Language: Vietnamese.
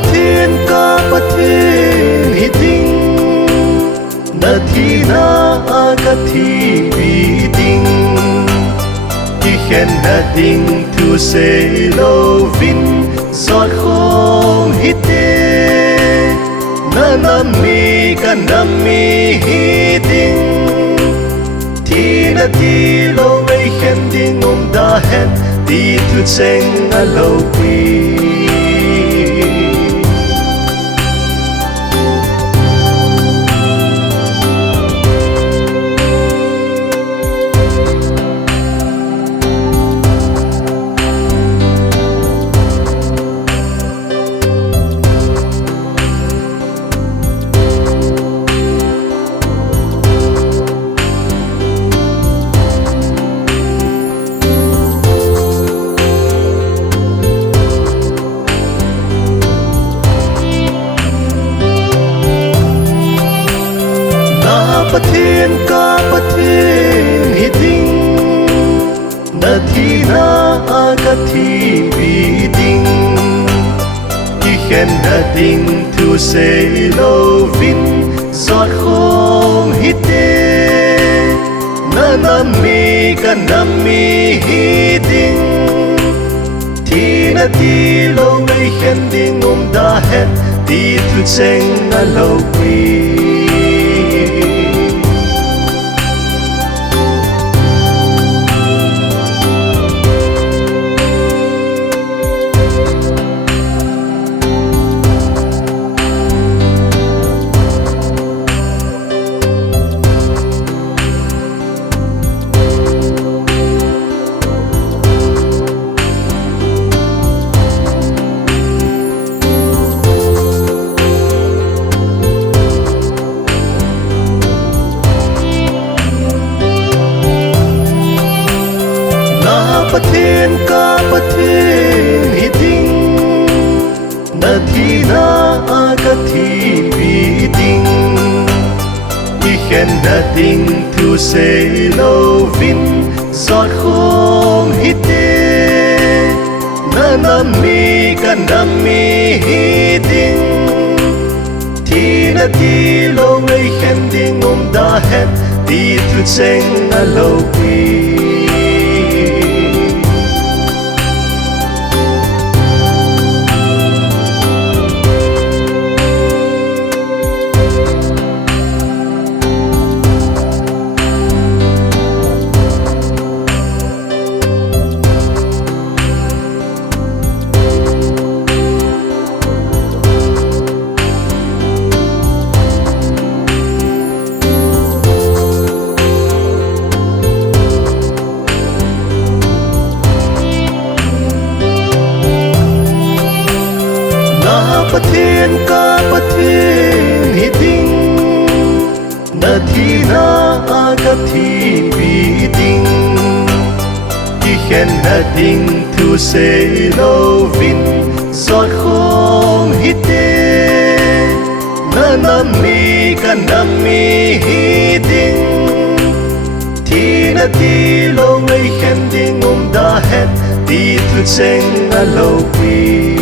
thiên ca bát thiên hi ding na thi na ka thi bi ding ti khen na ding tu se lo vin giọt khom hi te na nam mi hi ding ti na ti lo vei khen ding da hen ti tu cheng a lo quy bát thiên ca bát thiên hi ding na thi na ka thi bi ding ti khen na ding tu se lo vin giọt khom hi te na nam mi hi ding ti na ti lo vei khen ding da hen ti tu cheng a lo quy bát thiên ca bát thiên hi ding na thi na ka thi bi ding ti khen na ding tu se lo vin giọt khom hi te na nam mi hi ding ti na ti lo vei khen ding da hen ti tu cheng a lo quy bát thiên ca bát thiên hi ding na thi na ka thi bi ding ti khen na ding tu se lo vin giọt khom hi te na nam mi hi ding ti na ti lo vei khen ding da hen ti tu cheng a lo quy